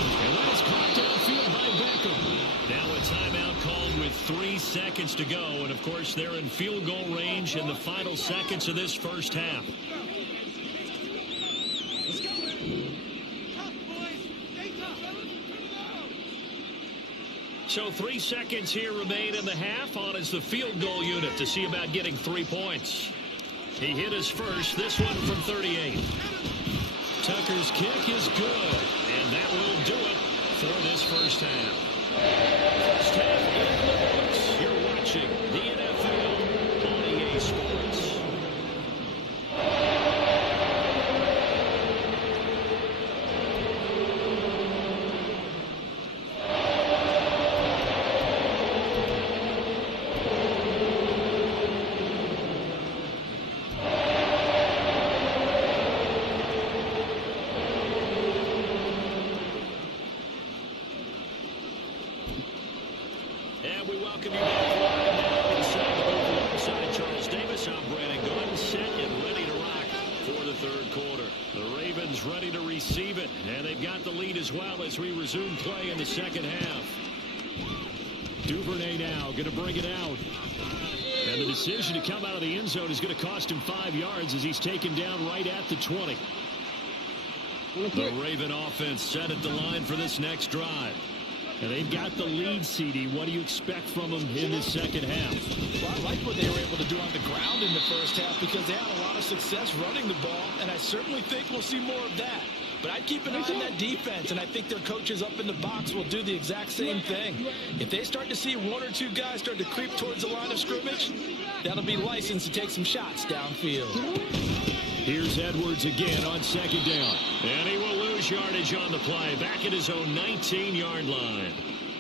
And that is caught downfield by Beckham. Now a timeout called with 3 seconds to go. And, of course, they're in field goal range in the final seconds of this first half. So 3 seconds here remain in the half. On is the field goal unit to see about getting 3 points. He hit his first, this one from 38. Tucker's kick is good, and that will do it for this first half. First half in the books. You're watching the NFL on EA Sports. As we resume play in the second half. Duvernay now going to bring it out. And the decision to come out of the end zone is going to cost him 5 yards as he's taken down right at the 20. The Raven offense set at the line for this next drive. And they've got the lead, CD. What do you expect from them in this second half? Well, I like what they were able to do on the ground in the first half because they had a lot of success running the ball, and I certainly think we'll see more of that. But I'd keep an eye on that defense, and I think their coaches up in the box will do the exact same thing. If they start to see 1 or 2 guys start to creep towards the line of scrimmage, that'll be licensed to take some shots downfield. Here's Edwards again on 2nd down. And he will lose yardage on the play. Back at his own 19-yard line.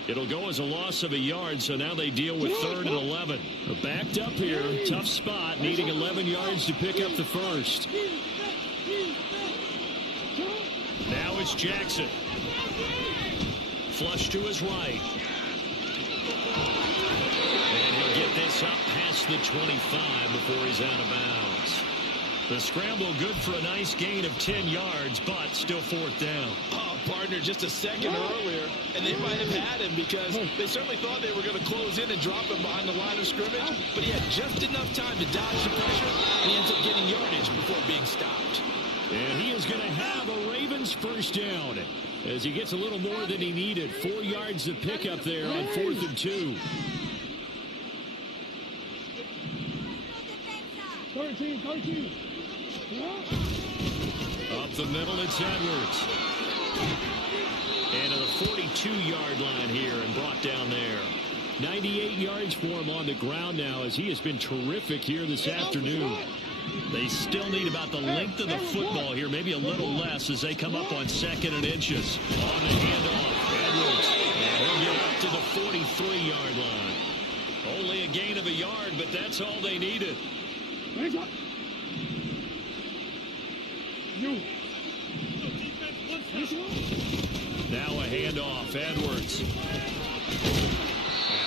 It'll go as a loss of a yard, so now they deal with 3rd and 11. Backed up here, tough spot, needing 11 yards to pick up the first. Now it's Jackson. Flush to his right. And he'll get this up past the 25 before he's out of bounds. The scramble good for a nice gain of 10 yards, but still 4th down. Oh, partner, just a second earlier, and they might have had him because they certainly thought they were going to close in and drop him behind the line of scrimmage, but he had just enough time to dodge the pressure, and he ends up getting yardage before being stopped. And he is going to have a Ravens first down as he gets a little more than he needed. 4 yards of pickup there on 4th and 2. 13. Up the middle, it's Edwards. And to the 42-yard line here and brought down there. 98 yards for him on the ground now as he has been terrific here this afternoon. They still need about the length of the football here, maybe a little less as they come up on 2nd and inches. On the handoff, Edwards. And he'll get up to the 43-yard line. Only a gain of a yard, but that's all they needed. Now a handoff, Edwards. And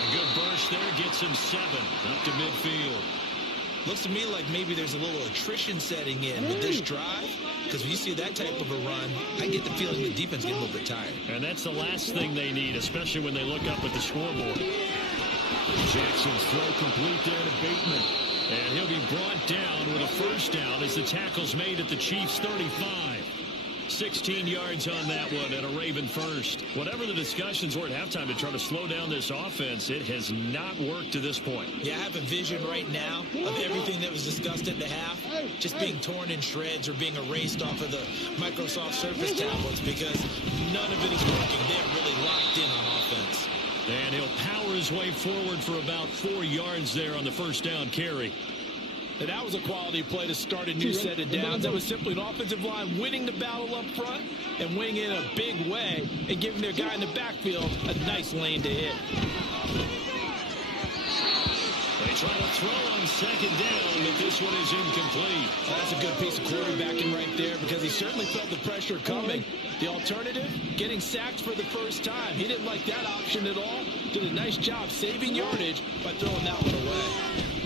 a good burst there, gets him 7 up to midfield. Looks to me like maybe there's a little attrition setting in with this drive, because when you see that type of a run, I get the feeling the defense gets a little bit tired. And that's the last thing they need, especially when they look up at the scoreboard. Jackson's throw complete there to Bateman. And he'll be brought down with a first down as the tackle's made at the Chiefs' 35. 16 yards on that one and a Raven first. Whatever the discussions were at halftime to try to slow down this offense, it has not worked to this point. Yeah, I have a vision right now of everything that was discussed at the half just being torn in shreds or being erased off of the Microsoft Surface tablets, because none of it is working. They're really locked in on offense. And he'll power his way forward for about 4 yards there on the first down carry. And that was a quality play to start a new set of downs. That was simply an offensive line winning the battle up front and winning in a big way and giving their guy in the backfield a nice lane to hit. They try to throw on second down, but this one is incomplete. Oh, that's a good piece of quarterbacking right there, because he certainly felt the pressure coming. The alternative, getting sacked for the first time. He didn't like that option at all. Did a nice job saving yardage by throwing that one away.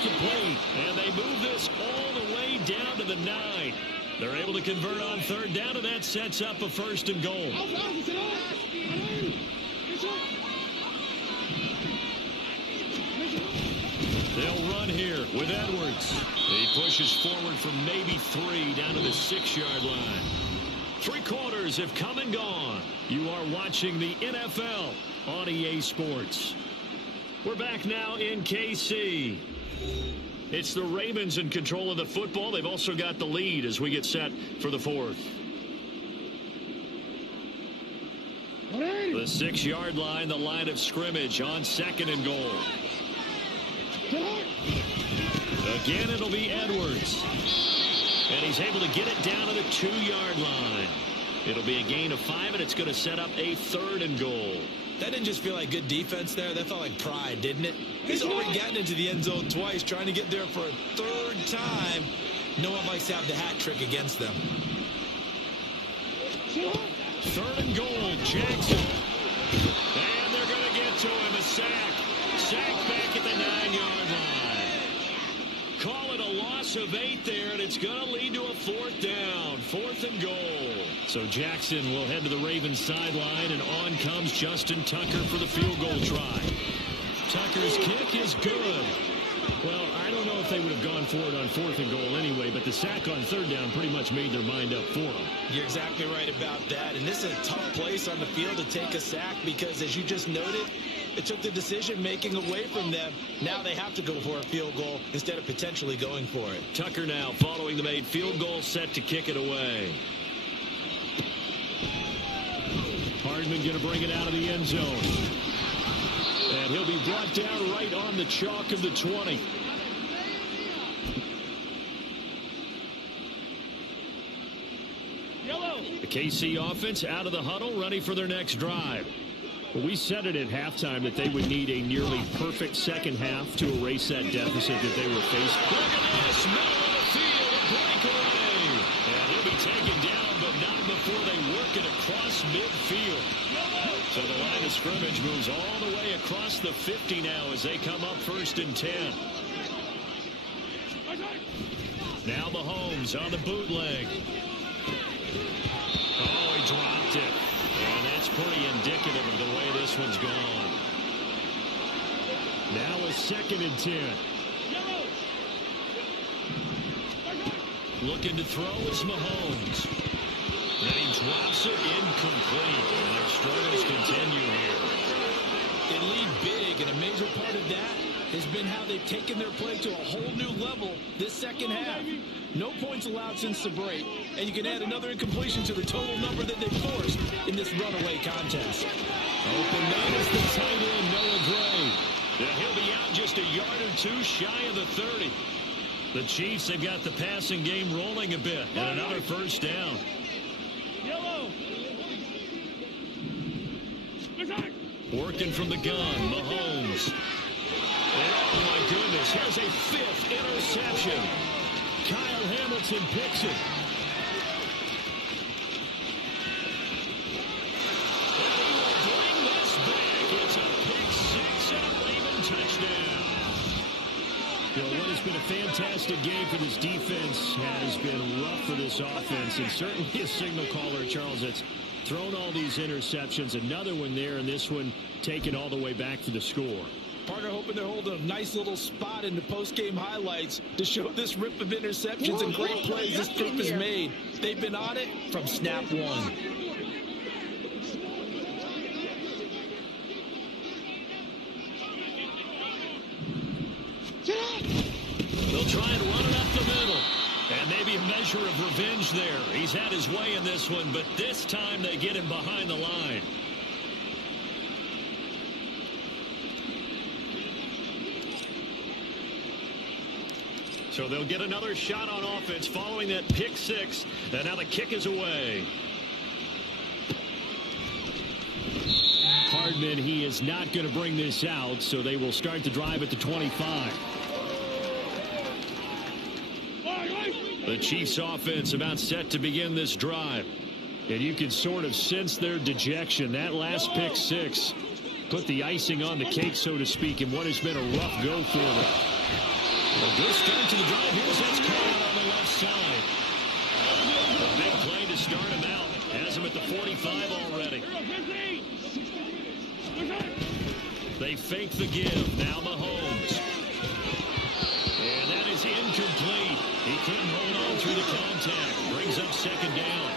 Complete, and they move this all the way down to the 9. They're able to convert on third down, and that sets up a first and goal. They'll run here with Edwards. He pushes forward from maybe 3 down to the 6-yard line. 3 quarters have come and gone. You are watching the NFL on EA Sports. We're back now in KC. It's the Ravens in control of the football. They've also got the lead as we get set for the 4th. The 6-yard line, the line of scrimmage on 2nd and goal. Again, it'll be Edwards. And he's able to get it down to the 2-yard line. It'll be a gain of 5, and it's going to set up a 3rd and goal. That didn't just feel like good defense there. That felt like pride, didn't it? He's already gotten into the end zone twice, trying to get there for a 3rd time. No one likes to have the hat trick against them. 3rd and goal, Jackson. And they're going to get to him, a sack. Sack back at the 9-yard line. Call it a loss of 8 there, and it's going to lead to a 4th down. 4th and goal. So Jackson will head to the Ravens sideline, and on comes Justin Tucker for the field goal try. Tucker's kick is good. Well, I don't know if they would have gone for it on 4th and goal anyway, but the sack on 3rd down pretty much made their mind up for them. You're exactly right about that. And this is a tough place on the field to take a sack because, as you just noted, it took the decision-making away from them. Now they have to go for a field goal instead of potentially going for it. Tucker now following the made field goal, set to kick it away. Hardman going to bring it out of the end zone. And he'll be brought down right on the chalk of the 20. The KC offense out of the huddle, ready for their next drive. Well, we said it at halftime that they would need a nearly perfect second half to erase that deficit that they were facing. Look at this, middle of the field, a breakaway. And he'll be taken down, but not before they work it across midfield. So the line of scrimmage moves all the way across the 50 now as they come up 1st and 10. Now Mahomes on the bootleg. Oh, he dropped it. And that's pretty indicative of the way this one's gone. Now a 2nd and 10. Looking to throw is Mahomes. And he drops it incomplete. And their struggles continue here. They lead big, and a major part of that has been how they've taken their play to a whole new level this second half. No points allowed since the break, and you can add another incompletion to the total number that they forced in this runaway contest. Open man is the tight end, Noah Gray. And he'll be out just a yard or 2 shy of the 30. The Chiefs have got the passing game rolling a bit, and another first down. Working from the gun, Mahomes. And oh my goodness, here's a 5th interception. Kyle Hamilton picks it. And he will bring this back. It's a pick 6 fantastic game for this defense has been rough for this offense, and certainly a signal caller, Charles, that's thrown all these interceptions. Another one there, and this one taken all the way back for the score. Partner hoping they're holding a nice little spot in the post-game highlights to show this rip of interceptions and great plays this group has made. They've been on it from snap one. They'll try and run it up the middle. And maybe a measure of revenge there. He's had his way in this one, but this time they get him behind the line. So they'll get another shot on offense following that pick six. And now the kick is away. Hardman, he is not going to bring this out, so they will start the drive at the 25. The Chiefs offense about set to begin this drive. And you can sort of sense their dejection. That last pick six put the icing on the cake, so to speak, in what has been a rough go for them. A good start to the drive. Here's that's caught on the left side. A big play to start him out. Has him at the 45 already. They fake the give. Now Mahomes. And that is incomplete. He couldn't hold on through the contact. Brings up second down.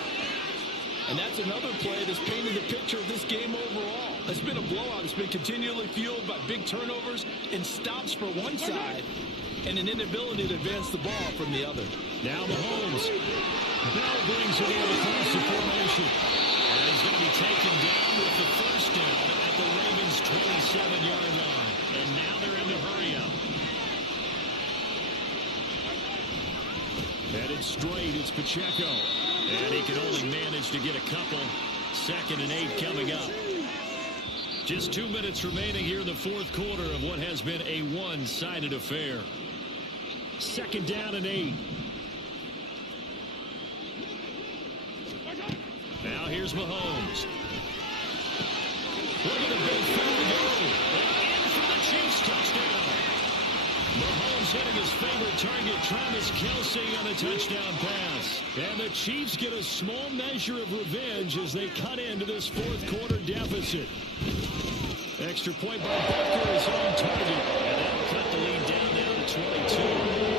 And that's another play that's painted the picture of this game overall. It's been a blowout. It's been continually fueled by big turnovers and stops for one side and an inability to advance the ball from the other. Now Mahomes. Bell brings it in across the formation. And he's going to be taken down with the first down at the Ravens' 27-yard line. And now they're in the hurry-up. Headed straight, it's Pacheco. And he can only manage to get a couple. 2nd and 8 coming up. Just 2 minutes remaining here in the fourth quarter of what has been a one-sided affair. 2nd down and 8. Now here's Mahomes. Look at the big throw to go. And in for the Chiefs touchdown. Mahomes hitting his favorite target, Travis Kelce, on a touchdown pass. And the Chiefs get a small measure of revenge as they cut into this fourth quarter deficit. Extra point by Butker is on target. And that'll cut the lead down now to 22.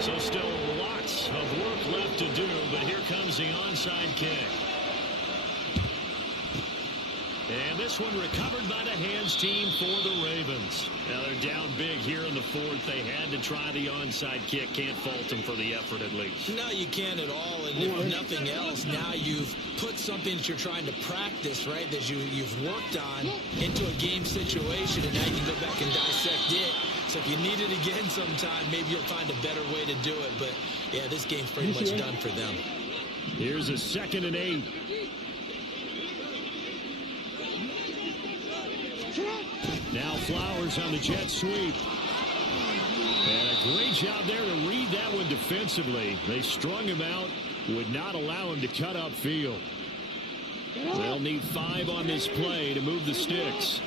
So still lots of work left to do, but here comes the onside kick. And this one recovered by the hands team for the Ravens. Now they're down big here in the fourth. They had to try the onside kick. Can't fault them for the effort at least. No, you can't at all. And if nothing else, now you've put something that you're trying to practice, right, that you've worked on into a game situation, and now you can go back and dissect it. So if you need it again sometime, maybe you'll find a better way to do it. But, yeah, this game's pretty much done for them. Here's a 2nd and 8. Now Flowers on the jet sweep. And a great job there to read that one defensively. They strung him out, would not allow him to cut upfield. They'll need 5 on this play to move the sticks.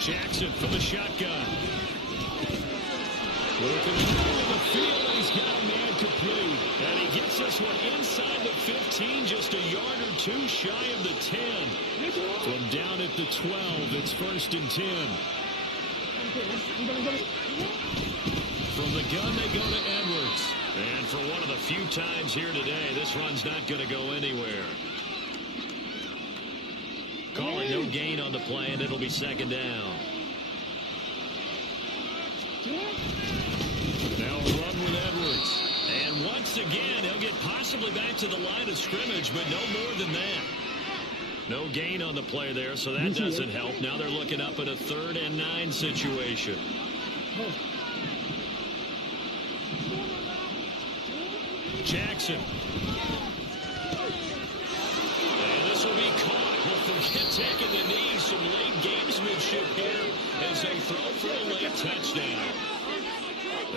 Jackson from the shotgun. Looking in the field, and he's got a man complete. And he gets this one inside the 15, just a yard or two shy of the 10. From down at the 12, it's 1st and 10. From the gun, they go to Edwards. And for one of the few times here today, this run's not going to go anywhere. Calling no gain on the play, and it'll be 2nd down. Now a run with Edwards. And once again, he'll get possibly back to the line of scrimmage, but no more than that. No gain on the play there, so that doesn't help. Now they're looking up at a 3rd and 9 situation. Jackson. And this will be caught. We'll forget taking the knee. Some late gamesmanship here as they throw for a late touchdown.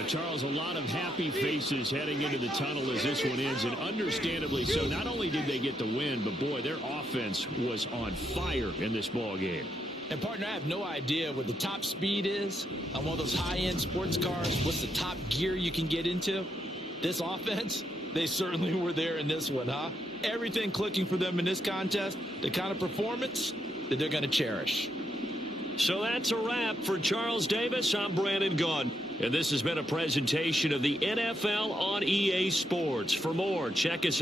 Charles, a lot of happy faces heading into the tunnel as this one ends, and understandably so. Not only did they get the win, but boy, their offense was on fire in this ball game. And, partner, I have no idea what the top speed is on one of those high-end sports cars. What's the top gear you can get into? This offense, they certainly were there in this one, huh? Everything clicking for them in this contest, the kind of performance that they're going to cherish. So that's a wrap for Charles Davis. I'm Brandon Gaudin, and this has been a presentation of the NFL on EA Sports. For more, check us out.